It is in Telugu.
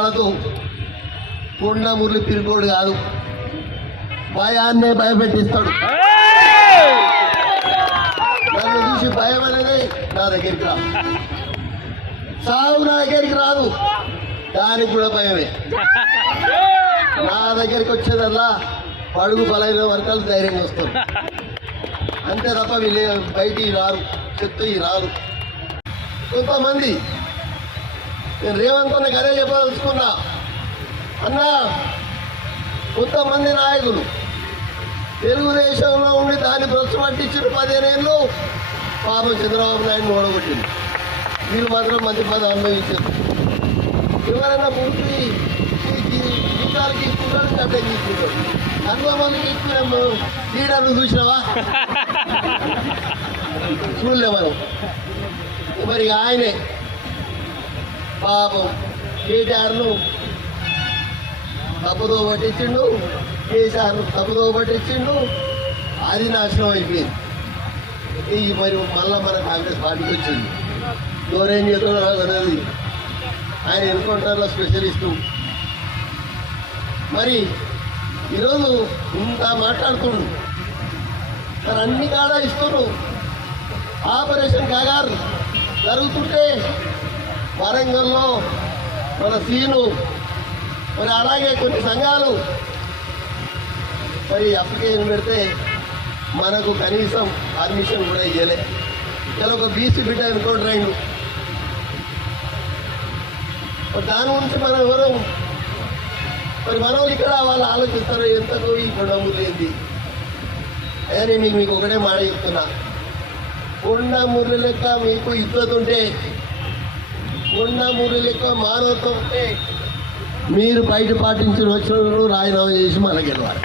వాళ్ళతో కొండ మురళి పిరికోడు కాదు. భయాన్నే భయపెట్టిస్తాడు. నన్ను చూసి భయం అనేది నా దగ్గరికి రాదు. సాగు నా దగ్గరికి రాదు. దానికి కూడా భయమే. నా దగ్గరికి వచ్చేదల్లా పడుగు బలైన వర్గాలు ధైర్యంగా వస్తారు. అంతే తప్ప వీళ్ళు బయటికి రారు చెత్త రారు. కొంతమంది నేను రేవంత్ అన్నకి అదే చెప్పదలుచుకున్నా. అన్నా కొంతమంది నాయకులు తెలుగుదేశంలో ఉండి దాన్ని భ్రష్టు పట్టించిన పదిహేనేళ్ళు పాపం చంద్రబాబు నాయుడు ఓడగొట్టింది వీళ్ళు మాత్రం మంచి పదవి అనుభవించారు ఎవరైనా పూర్తి ఇస్తున్నాడు గడ్డ తీసుకుంటారు ఇస్తున్నాము లీడర్లు చూసినావా? చూడలే మనం. మరి ఆయనే పాపం కేటీఆర్ను తప్పుదో పట్టించిండు కేసీఆర్ తప్పుదో పట్టించిండు అది నాశనం అయిపోయింది. ఈ మరి మళ్ళా మన కాంగ్రెస్ పార్టీకి వచ్చింది. ఎవరేం చేస్తున్నారో నాకు ఆయన ఎన్కౌంటర్లో స్పెషలిస్టు. మరి ఈరోజు ఇంత మాట్లాడుతుండు. మరి అన్ని కాడ ఇస్తున్నారు ఆపరేషన్ కాగారు జరుగుతుంటే వరంగల్లో మన సీను మరి అలాగే కొన్ని సంఘాలు. మరి అప్లికేషన్ పెడితే మనకు కనీసం పర్మిషన్ కూడా ఇవ్వలే ఇలా ఒక బీసీ బిడ్డ అనుకోండి రెండు దాని గురించి మనం ఎవరు మరి మనం ఇక్కడ వాళ్ళు ఆలోచిస్తారు ఎంతకు ఈ కొండము లేది అదే మీకు మీకు ఒకటే మాట చెప్తున్నా. కొండ ముర్రి లెక్క మీకు ఇద్దరు ఉంటే కొండ ముర్రి లెక్క మానవత్వం. మీరు బయట పాటించిన వచ్చిన రాజీనామా చేసి మనకి గెలవాలి.